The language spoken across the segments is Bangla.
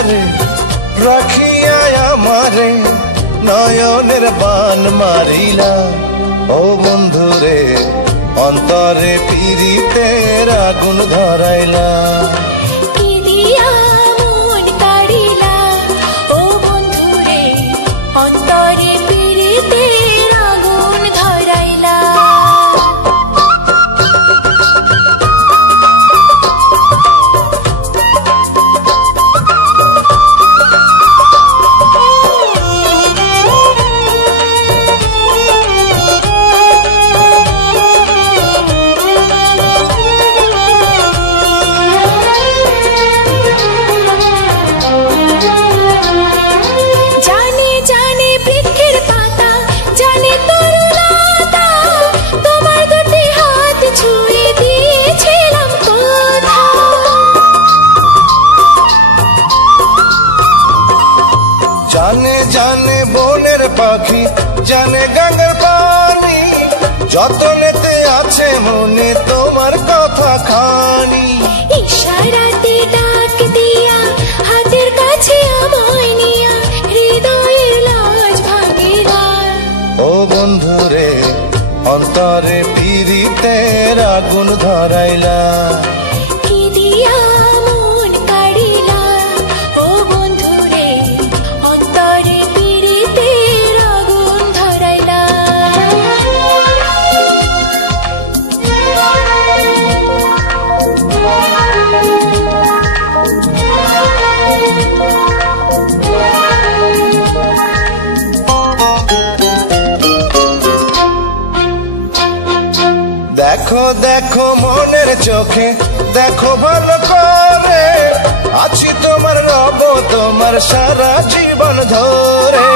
ভিতরে রাখিয়া আমারে নয়নের বান মারিলা। ও বন্ধুরে অন্তরে পীড়িতের আগুন ধরাইলা। কি দিয়া মন কাড়িলা ও বন্ধুরে অন্তরে পীড়িতের আগুন ধরাইলা। জানে জানে বনের পাখি জানে গঙ্গার পানি, যতনেতে আছে মনে তোমার কথা খানি। ইশারাতে ডাক দিয়া হাতের কাছে আমায় নিয়া হৃদয়ের লাজ ভাঙিলা। ও বন্ধুরে অন্তরে পীড়িতের আগুন ধরাইলা। কি দিয়া মন কাড়িলা ও বন্ধুরে অন্তরে পীড়িতের আগুন ধরাইলা। দেখো দেখো মনের চোখে দেখো ভালো করে, আছি তোমার রব তোমার সারা জীবন ধরে।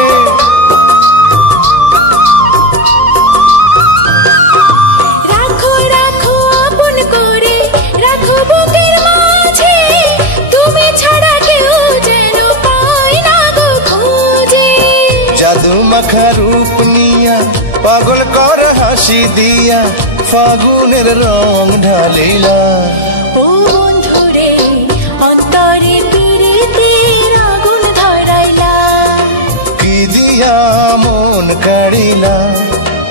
রাখো রাখো আপন করে রাখো বুকের মাঝে, তুমি ছাড়া কেউ যেন পায় না গো খোঁজে। জাদু মাখা রূপ নিয়া পাগল কর হাসি দিয়া ফাগুনের রং ঢালিলা। ও বন্ধুরে অন্তরে পীড়িতের আগুন ধরাইলা। কি দিয়া মন কাড়িলা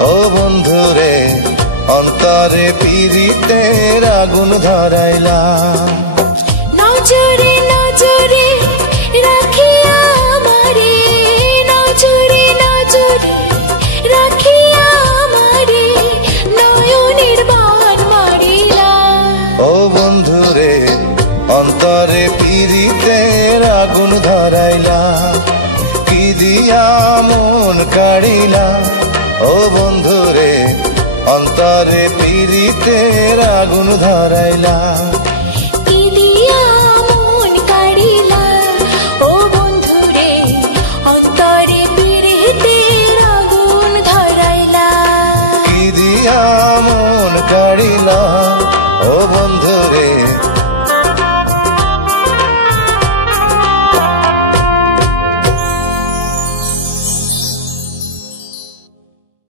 ও বন্ধুরে অন্তরে পীড়িতের আগুন ধরাইলা। নজরে নজরে রাখিয়া আমারে, নজরে নজরে রাখিয়া আমারে নয়নের বান মারিলা। ও বন্ধুরে অন্তরে পীড়িতের আগুন ধরাইলা। কি দিয়া মন কাড়িলা ও বন্ধুরে অন্তরে পীড়িতের আগুন ধরাইলা।